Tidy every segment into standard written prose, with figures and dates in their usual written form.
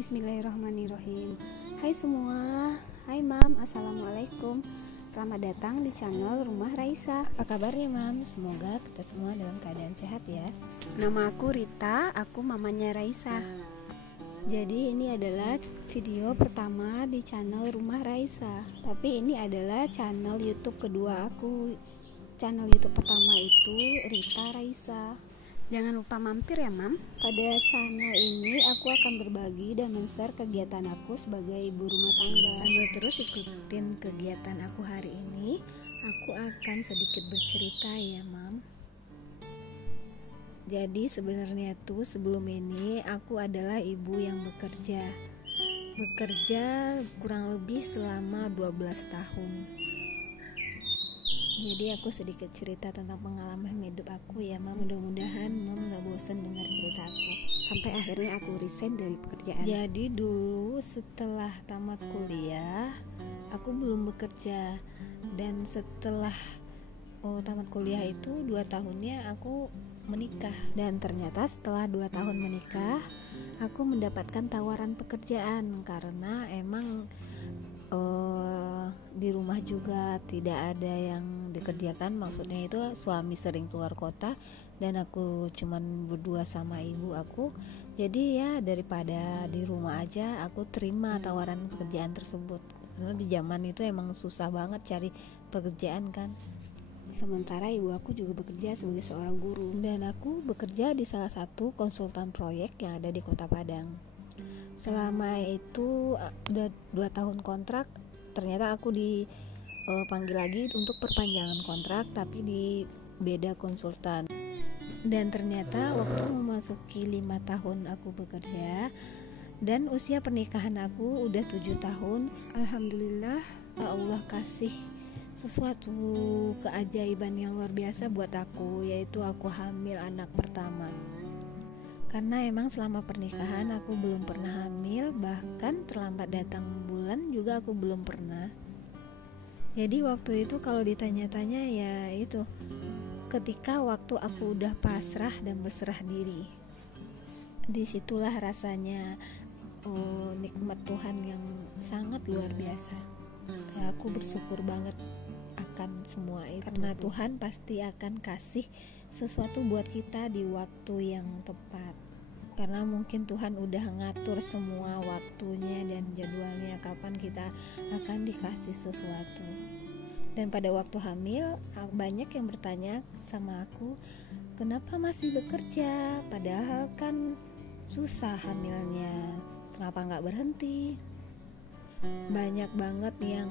Bismillahirrahmanirrahim. Hai semua, hai Mam, Assalamualaikum. Selamat datang di channel Rumah Raisa. Apa kabarnya Mam? Semoga kita semua dalam keadaan sehat ya. Nama aku Rita, aku mamanya Raisa. Jadi ini adalah video pertama di channel Rumah Raisa. Tapi ini adalah channel YouTube kedua aku. Channel YouTube pertama itu Rita Raisa. Jangan lupa mampir ya Mam. Pada channel ini aku akan berbagi dan men-share kegiatan aku sebagai ibu rumah tangga. Sambil terus ikutin kegiatan aku hari ini, aku akan sedikit bercerita ya Mam. Jadi sebenarnya tuh sebelum ini aku adalah ibu yang bekerja kurang lebih selama 12 tahun. Jadi aku sedikit cerita tentang pengalaman hidup aku ya Mam. Mudah-mudahan Mam gak bosan dengar cerita aku. Sampai akhirnya aku resign dari pekerjaan. Jadi dulu setelah tamat kuliah aku belum bekerja. Dan setelah tamat kuliah itu 2 tahunnya aku menikah. Dan ternyata setelah 2 tahun menikah aku mendapatkan tawaran pekerjaan. Karena emang di rumah juga tidak ada yang dikerjakan, maksudnya itu suami sering keluar kota dan aku cuman berdua sama ibu aku. Jadi ya daripada di rumah aja aku terima tawaran pekerjaan tersebut, karena di zaman itu emang susah banget cari pekerjaan kan. Sementara ibu aku juga bekerja sebagai seorang guru. Dan aku bekerja di salah satu konsultan proyek yang ada di Kota Padang. Selama itu udah 2 tahun kontrak, ternyata aku dipanggil lagi untuk perpanjangan kontrak tapi di beda konsultan. Dan ternyata waktu memasuki 5 tahun aku bekerja dan usia pernikahan aku udah 7 tahun, Alhamdulillah Allah kasih sesuatu keajaiban yang luar biasa buat aku, yaitu aku hamil anak pertama. Karena emang selama pernikahan aku belum pernah hamil, bahkan terlambat datang bulan juga aku belum pernah. Jadi waktu itu kalau ditanya-tanya ya itu, ketika waktu aku udah pasrah dan berserah diri, disitulah rasanya nikmat Tuhan yang sangat luar biasa. Ya, aku bersyukur banget akan semua itu, karena Tuhan pasti akan kasih sesuatu buat kita di waktu yang tepat. Karena mungkin Tuhan udah ngatur semua waktunya dan jadwalnya kapan kita akan dikasih sesuatu. Dan pada waktu hamil banyak yang bertanya sama aku, kenapa masih bekerja padahal kan susah hamilnya, kenapa gak berhenti? Banyak banget yang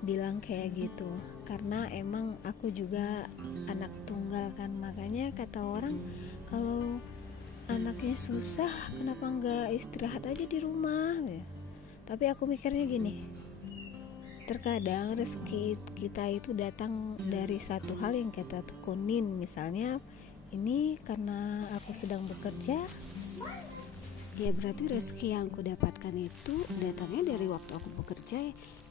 bilang kayak gitu, karena emang aku juga anak tunggal kan. Makanya kata orang, kalau anaknya susah kenapa nggak istirahat aja di rumah ya. Tapi aku mikirnya gini, terkadang rezeki kita itu datang dari satu hal yang kita tekunin. Misalnya ini karena aku sedang bekerja, ya berarti rezeki yang aku dapatkan itu datangnya dari waktu aku bekerja.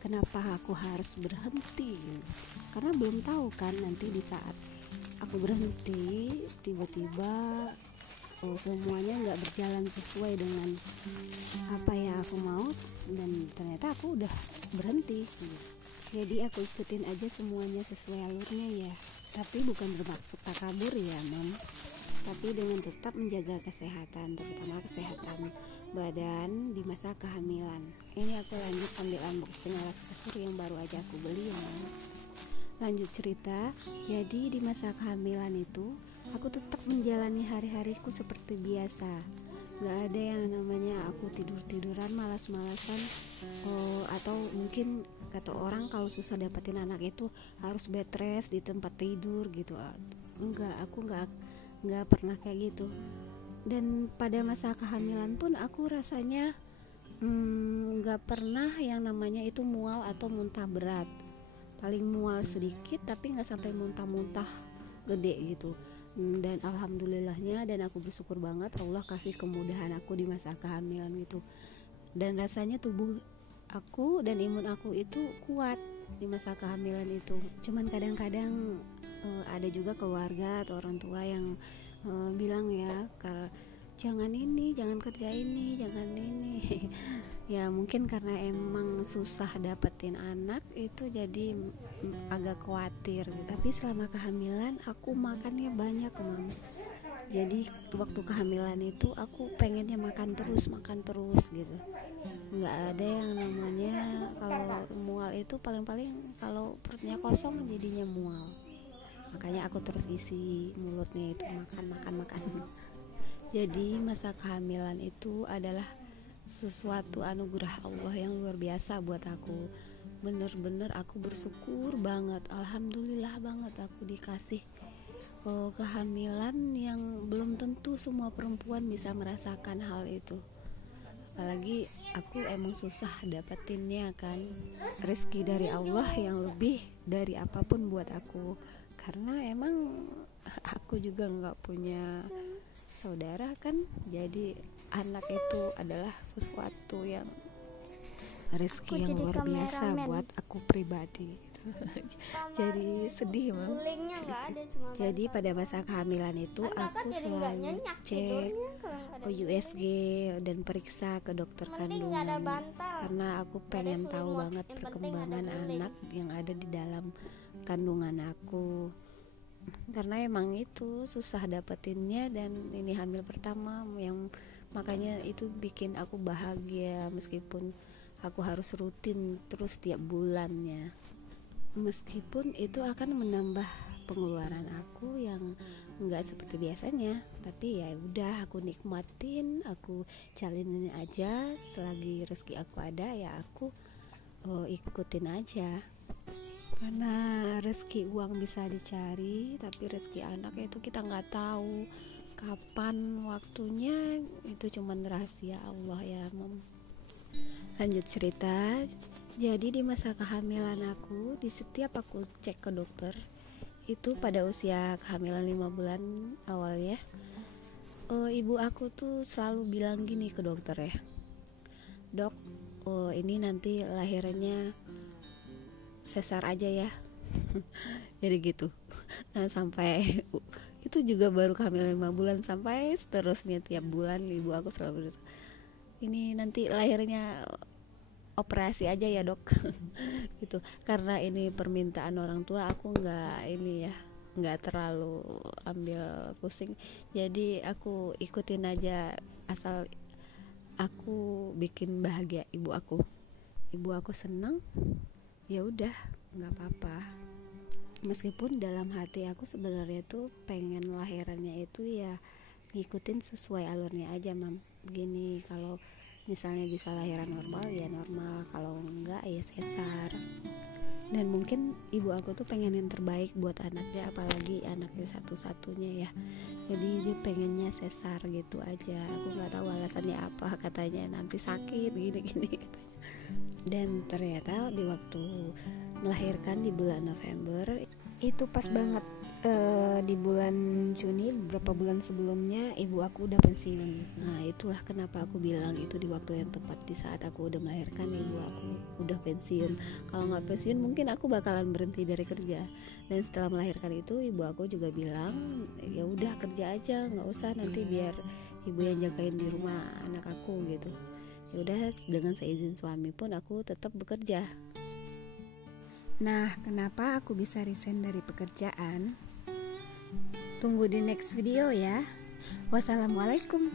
Kenapa aku harus berhenti? Karena belum tahu kan nanti di saat aku berhenti tiba-tiba semuanya nggak berjalan sesuai dengan apa yang aku mau, dan ternyata aku udah berhenti. Jadi aku ikutin aja semuanya sesuai alurnya ya. Tapi bukan bermaksud takabur ya Mam, tapi dengan tetap menjaga kesehatan, terutama kesehatan badan di masa kehamilan. Ini aku lanjut sambil unboxing alas kasur yang baru aja aku beli ya Mam. Lanjut cerita. Jadi di masa kehamilan itu aku tetap menjalani hari-hariku seperti biasa. Gak ada yang namanya aku tidur-tiduran, malas-malasan, atau mungkin kata orang kalau susah dapetin anak itu harus bed rest di tempat tidur gitu. Enggak, aku nggak pernah kayak gitu. Dan pada masa kehamilan pun aku rasanya nggak pernah yang namanya itu mual atau muntah berat. Paling mual sedikit tapi nggak sampai muntah-muntah gede gitu. Dan alhamdulillahnya, dan aku bersyukur banget Allah kasih kemudahan aku di masa kehamilan gitu. Dan rasanya tubuh aku dan imun aku itu kuat di masa kehamilan itu. Cuman kadang-kadang ada juga keluarga atau orang tua yang bilang ya, jangan ini, jangan kerja ini, jangan ini. Ya mungkin karena emang susah dapetin anak itu jadi agak khawatir. Tapi selama kehamilan aku makannya banyak, Mam. Jadi waktu kehamilan itu aku pengennya makan terus gitu. Nggak ada yang namanya kalau mual itu paling-paling kalau perutnya kosong jadinya mual. Makanya aku terus isi mulutnya itu makan. Jadi masa kehamilan itu adalah sesuatu anugerah Allah yang luar biasa buat aku. Bener-bener aku bersyukur banget, alhamdulillah banget aku dikasih kehamilan yang belum tentu semua perempuan bisa merasakan hal itu. Apalagi aku emang susah dapetinnya kan, rezeki dari Allah yang lebih dari apapun buat aku. Karena emang aku juga nggak punya saudara kan, jadi anak itu adalah sesuatu yang rezeki yang luar biasa buat aku pribadi. Jadi sedih, Mam. Jadi pada masa kehamilan itu aku selalu cek USG dan periksa ke dokter kandungan karena aku pengen tahu banget perkembangan anak yang ada di dalam kandungan aku. Karena emang itu susah dapetinnya dan ini hamil pertama yang makanya itu bikin aku bahagia meskipun aku harus rutin terus tiap bulannya. Meskipun itu akan menambah pengeluaran aku yang enggak seperti biasanya, tapi ya udah aku nikmatin, aku jalinin aja. Selagi rezeki aku ada ya aku ikutin aja. Karena rezeki uang bisa dicari, tapi rezeki anak itu kita nggak tahu kapan waktunya, itu cuman rahasia Allah ya, Mam. Lanjut cerita. Jadi di masa kehamilan aku, di setiap aku cek ke dokter itu pada usia kehamilan 5 bulan awalnya, ibu aku tuh selalu bilang gini ke dokter ya, dok, ini nanti lahirannya sesar aja ya. Jadi gitu. Nah sampai itu juga baru kehamilan 5 bulan, sampai seterusnya tiap bulan ibu aku selalu bilang, ini nanti lahirnya operasi aja ya dok. Gitu. Karena ini permintaan orang tua, aku nggak terlalu ambil pusing, jadi aku ikutin aja asal aku bikin bahagia ibu aku seneng, ya udah nggak apa-apa. Meskipun dalam hati aku sebenarnya tuh pengen lahirannya itu ya ngikutin sesuai alurnya aja, Mam. Begini, kalau misalnya bisa lahiran normal ya normal, kalau enggak ya sesar. Dan mungkin ibu aku tuh pengen yang terbaik buat anaknya, apalagi anaknya satu-satunya ya. Jadi dia pengennya sesar gitu aja. Aku nggak tahu alasannya apa, katanya nanti sakit gini-gini katanya. Dan ternyata di waktu melahirkan di bulan November itu pas banget, di bulan Juni beberapa bulan sebelumnya ibu aku udah pensiun. Nah itulah kenapa aku bilang itu di waktu yang tepat, di saat aku udah melahirkan ibu aku udah pensiun. Kalau nggak pensiun mungkin aku bakalan berhenti dari kerja. Dan setelah melahirkan itu ibu aku juga bilang ya udah kerja aja, nggak usah nanti biar ibu yang jagain di rumah anak aku gitu. Ya udah, dengan seizin suami pun aku tetap bekerja. Nah, kenapa aku bisa resign dari pekerjaan? Tunggu di next video ya. Wassalamualaikum.